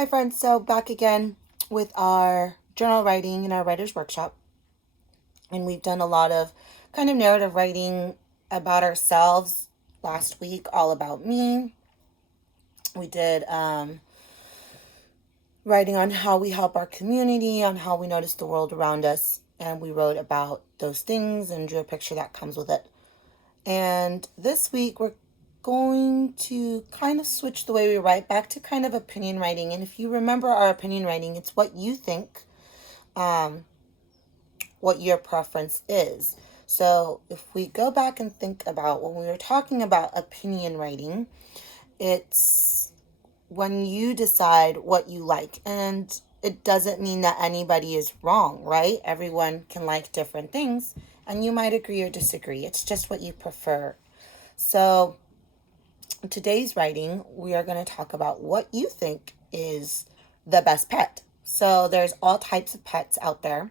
Hi friends, so back again with our journal writing in our writer's workshop. And we've done a lot of kind of narrative writing about ourselves last week, all about me. We did writing on how we help our community, on how we notice the world around us. And we wrote about those things and drew a picture that comes with it. And this week we're going to kind of switch the way we write back to kind of opinion writing. And if you remember our opinion writing, it's what you think, what your preference is. So if we go back and think about when we were talking about opinion writing, it's when you decide what you like. And it doesn't mean that anybody is wrong, right? Everyone can like different things, and you might agree or disagree. It's just what you prefer. So in today's writing, we are going to talk about what you think is the best pet. So there's all types of pets out there.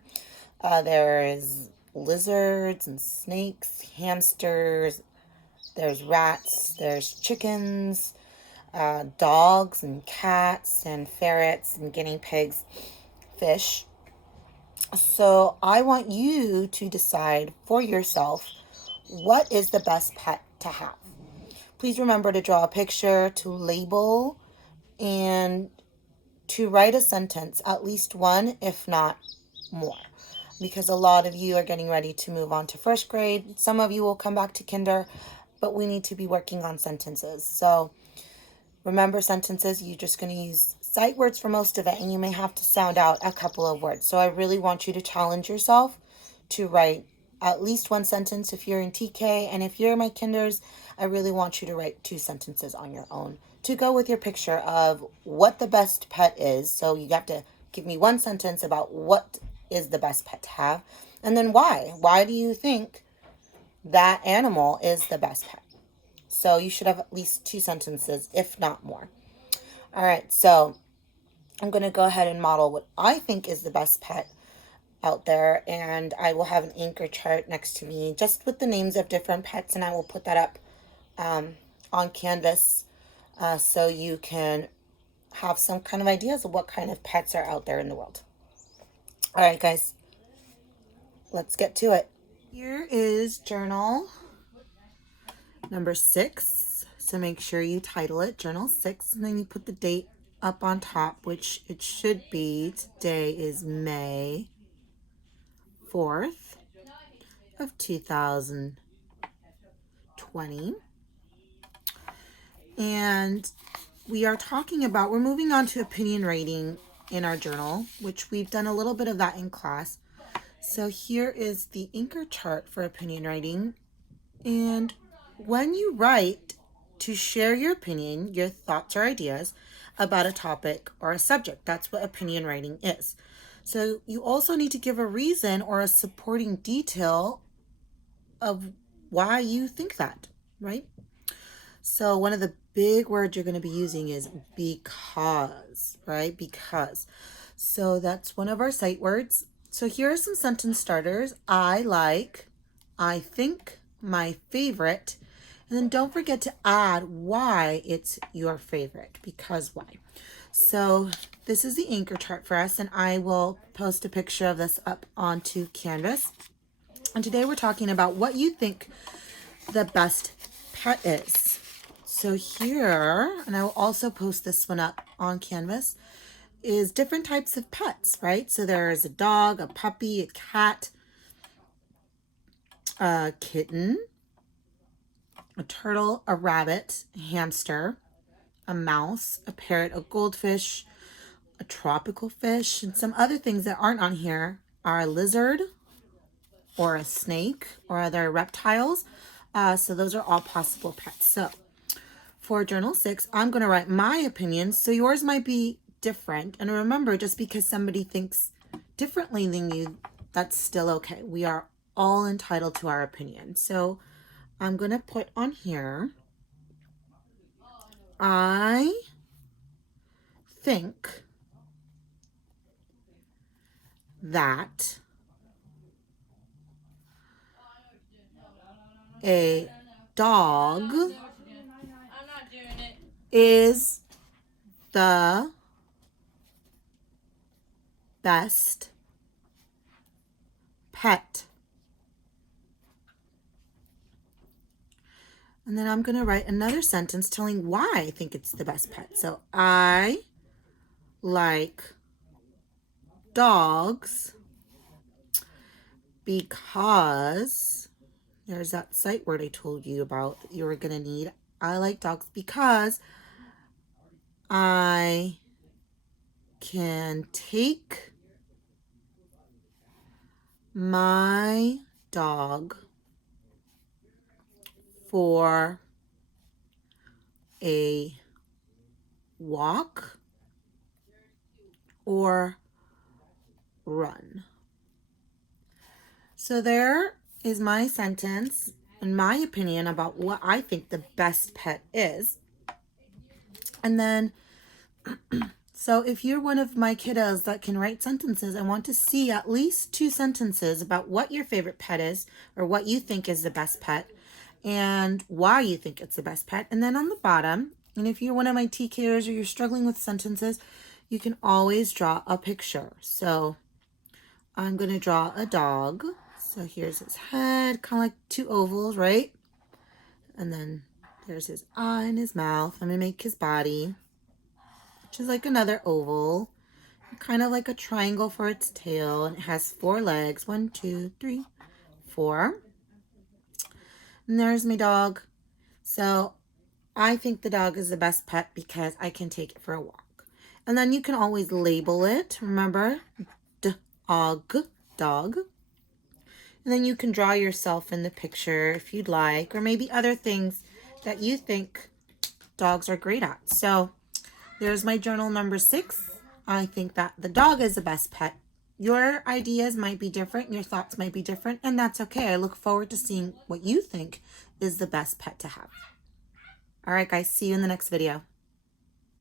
There's lizards and snakes, hamsters, there's rats, there's chickens, dogs and cats and ferrets and guinea pigs, fish. So I want you to decide for yourself what is the best pet to have. Please remember to draw a picture, to label, and to write a sentence, at least one, if not more. Because a lot of you are getting ready to move on to first grade. Some of you will come back to kinder, but we need to be working on sentences. So remember, sentences, you're just going to use sight words for most of it, and you may have to sound out a couple of words. So I really want you to challenge yourself to write at least one sentence if you're in TK, and if you're in my kinders, I really want you to write 2 sentences on your own to go with your picture of what the best pet is. So you have to give me one sentence about what is the best pet to have, and then why. Why do you think that animal is the best pet? So you should have at least 2 sentences, if not more. All right, so I'm going to go ahead and model what I think is the best pet out there, and I will have an anchor chart next to me just with the names of different pets, and I will put that up on Canvas so you can have some kind of ideas of what kind of pets are out there in the world. All right, guys, let's get to it. Here is journal number 6. So make sure you title it Journal 6, and then you put the date up on top, which it should be. Today is May 4th of 2020. And we are talking about, we're moving on to opinion writing in our journal, which we've done a little bit of that in class. So here is the anchor chart for opinion writing. And when you write to share your opinion, your thoughts or ideas about a topic or a subject, that's what opinion writing is. So you also need to give a reason or a supporting detail of why you think that, right? So one of the big words you're going to be using is because, right? Because. So that's one of our sight words. So here are some sentence starters. I like, I think, my favorite. And then don't forget to add why it's your favorite, because why. So this is the anchor chart for us, and I will post a picture of this up onto Canvas. And today we're talking about what you think the best pet is. So here, and I will also post this one up on Canvas, is different types of pets, right? So there's a dog, a puppy, a cat, a kitten, a turtle, a rabbit, a hamster, a mouse, a parrot, a goldfish, a tropical fish, and some other things that aren't on here are a lizard or a snake or other reptiles. So those are all possible pets. So for Journal 6, I'm going to write my opinion, so yours might be different. And remember, just because somebody thinks differently than you, that's still okay. We are all entitled to our opinion. So I'm going to put on here, I think that a dog is the best pet. And then I'm going to write another sentence telling why I think it's the best pet. So I like dogs because there's that sight word I told you about that you were going to need. I like dogs because I can take my dog for a walk or run. So there is my sentence and my opinion about what I think the best pet is. And then, so if you're one of my kiddos that can write sentences, I want to see at least 2 sentences about what your favorite pet is or what you think is the best pet and why you think it's the best pet. And then on the bottom, and if you're one of my TKers or you're struggling with sentences, you can always draw a picture. So I'm going to draw a dog. So here's his head, kind of like 2 ovals, right? And then there's his eye and his mouth. I'm going to make his body, which is like another oval, kind of like a triangle for its tail. And it has 4 legs. 1, 2, 3, 4. And there's my dog. So I think the dog is the best pet because I can take it for a walk. And then you can always label it. Remember, dog. And then you can draw yourself in the picture if you'd like, or maybe other things that you think dogs are great at. So there's my journal number 6. I think that the dog is the best pet. Your ideas might be different, your thoughts might be different, and that's okay. I look forward to seeing what you think is the best pet to have. All right, guys, see you in the next video.